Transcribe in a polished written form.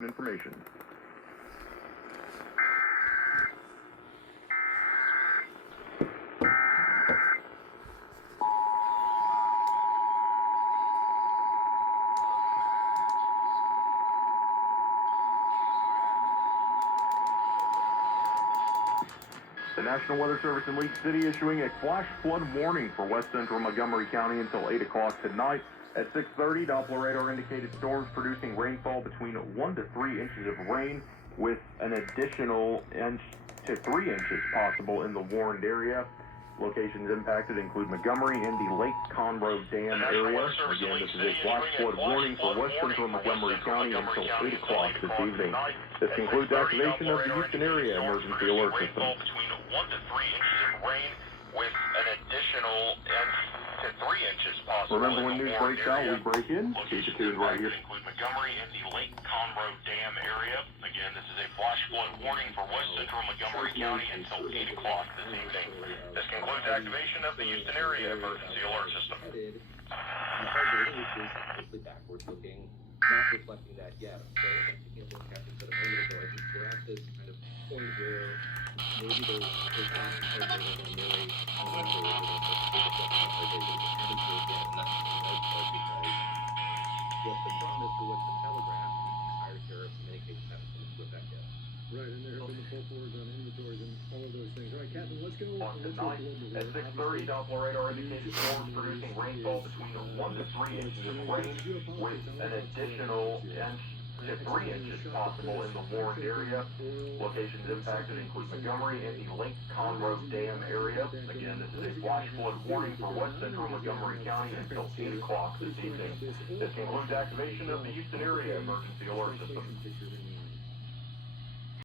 information. The National Weather Service in League City issuing a flash flood warning for west central Montgomery County until 8 o'clock tonight. At 6:30, Doppler radar indicated storms producing rainfall between 1 to 3 inches of rain, with an additional inch to 3 inches possible in the warned area. Locations impacted include Montgomery and the Lake Conroe Dam area. Again, this is a flash flood warning for west central Montgomery County until 8 o'clock this evening. This concludes activation of the Houston Area Emergency Alert System. Between 1 to 3 inches of rain, with an additional inch to 3 inches possible. Remember, when news breaks out, we break in. Keep it tuned right here. Include Montgomery and the Lake Conroe Dam area. Again, this is a flash flood warning for west central Montgomery County until 8 o'clock this evening. This concludes activation of the Houston Area Emergency Alert System. Mostly backwards looking, not reflecting that yet. So taking a look at this a moment ago, I think we're at this kind of point where maybe there's what's been promised or what's been telegraphed, higher tariffs in many cases haven't come into effect yet. Right, and there have been the pull forwards on inventories and all of those things. All right, Captain, let's go. On tonight, at 6:30, Doppler radar indicated storms producing rainfall between 1 to 3 inches of rain, with an additional inch to 3 inches possible in the warned area. Locations impacted include Montgomery and the Lake Conroe Dam area. Again, this is a flash flood warning for west central Montgomery County until 8 o'clock this evening. This concludes activation of the Houston Area Emergency Alert System.